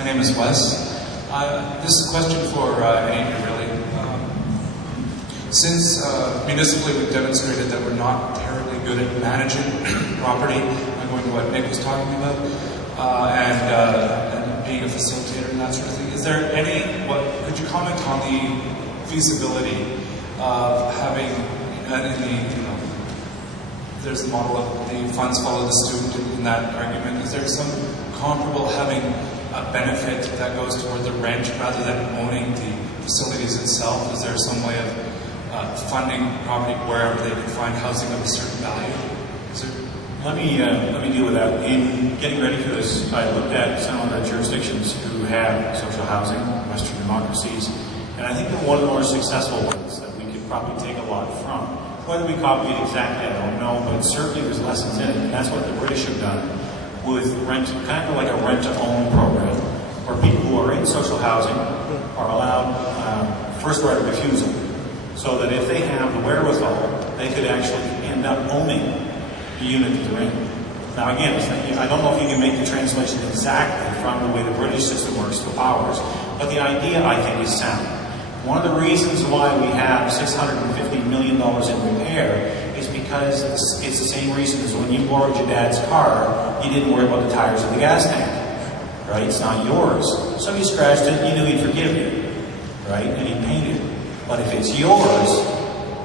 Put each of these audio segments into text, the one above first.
My name is Wes. This is a question for any of you, really. Since municipally we've demonstrated that we're not terribly good at managing property, going to what Nick was talking about, and being a facilitator and that sort of thing, is there could you comment on the feasibility of having, there's the model of the funds follow the student in that argument. Is there some comparable having a benefit that goes toward the rent rather than owning the facilities itself? Is there some way of funding property wherever they can find housing of a certain value? Let me deal with that. In getting ready for this, I looked at some of the jurisdictions who have social housing, Western democracies, and I think they're one of the more successful ones that we could probably take a lot from. Whether we copy it exactly, I don't know, but certainly there's lessons in it, and that's what the British have done with rent, kind of like a rent-to-own program, where people who are in social housing are allowed first right of refusal, so that if they have the wherewithal, they could actually end up owning the unit that they're in. Now again, I don't know if you can make the translation exactly from the way the British system works to ours, but the idea, I think, is sound. One of the reasons why we have $650 million in repair is because it's the same reason as when you borrowed your dad's car, you didn't worry about the tires of the gas tank, right? It's not yours. So you scratched it, you knew he'd forgive you, right? And he painted it. But if it's yours,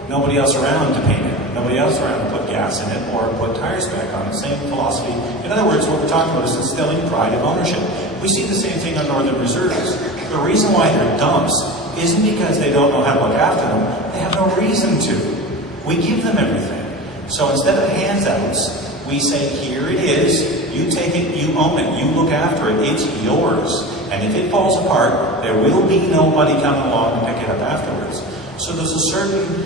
nobody else around to paint it, nobody else around to put gas in it or put tires back on it. Same philosophy. In other words, what we're talking about is instilling pride of ownership. We see the same thing on Northern Reserves. The reason why they're dumps isn't because they don't know how to look after them. They have no reason to. We give them everything. So instead of handouts, we say, here it is, you take it, you own it, you look after it, it's yours. And if it falls apart, there will be nobody coming along and pick it up afterwards. So there's a certain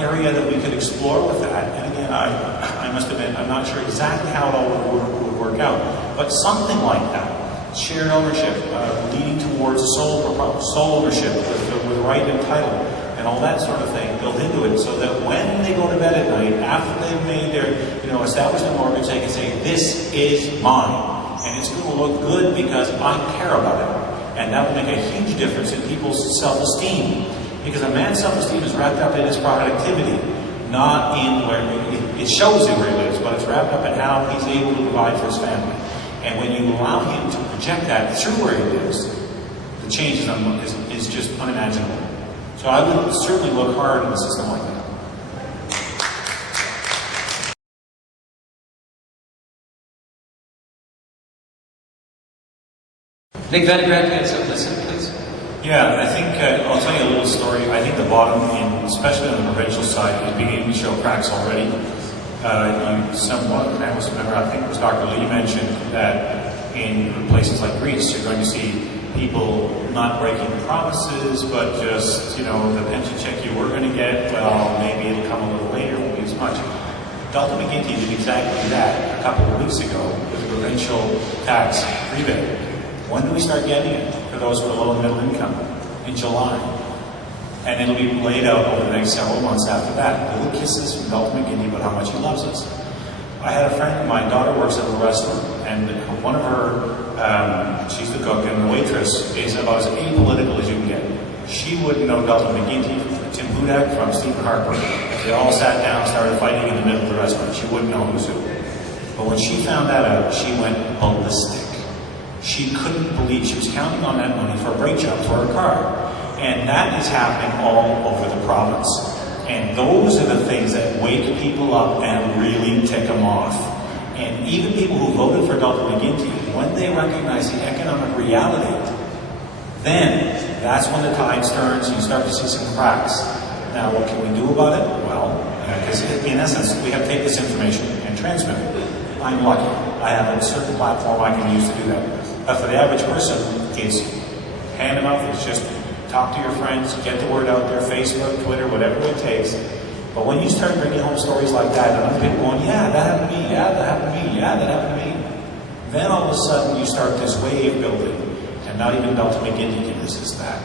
area that we could explore with that. And again, I must admit, I'm not sure exactly how it all would work out. But something like that. Shared ownership, leading towards sole ownership with right and title, and all that sort of thing built into it, so that when they go to bed at night, after they've made their, established a mortgage, they can say, this is mine. And it's going to look good because I care about it. And that will make a huge difference in people's self-esteem. Because a man's self-esteem is wrapped up in his productivity, not in where it shows him where he lives, but it's wrapped up in how he's able to provide for his family. And when you allow him to project that through where he lives, the change is just unimaginable. So I would certainly look hard in a system like that. Nick Vandergragt, can you listen, please? Yeah, I think I'll tell you a little story. I think the bottom, especially on the provincial side, is beginning to show cracks already. One of the panelists, I think it was Dr. Lee, mentioned that in places like Greece, you're going to see people not breaking promises, but just, the pension check you were going to get, well, maybe it'll come a little later, won't be as much. Dalton McGuinty did exactly that a couple of weeks ago with the provincial tax rebate. When do we start getting it for those with a low and middle income? In July. And it'll be laid out over the next several months after that. Little kisses from Dalton McGuinty about how much he loves us. I had a friend of mine, daughter works at a restaurant, and one of her, she's the cook, and the waitress is about as apolitical as you can get. She wouldn't know Dalton McGuinty from Tim Hudak from Stephen Harper. If they all sat down and started fighting in the middle of the restaurant, she wouldn't know who's who. But when she found that out, she went ballistic. She couldn't believe she was counting on that money for a brake job for her car. And that is happening all over the province. And those are the things that wake people up and really tick them off. And even people who voted for Dalton McGuinty, when they recognize the economic reality, then that's when the tide turns and you start to see some cracks. Now, what can we do about it? Well, because in essence, we have to take this information and transmit it. I'm lucky. I have a certain platform I can use to do that. But for the average person, it's hand to mouth. It's just talk to your friends, get the word out there, Facebook, Twitter, whatever it takes. But when you start bringing home stories like that, and other people going, yeah, that happened to me, yeah, that happened to me, yeah, that happened to me, then all of a sudden you start this wave building, and not even Dalton McGuinty can resist that.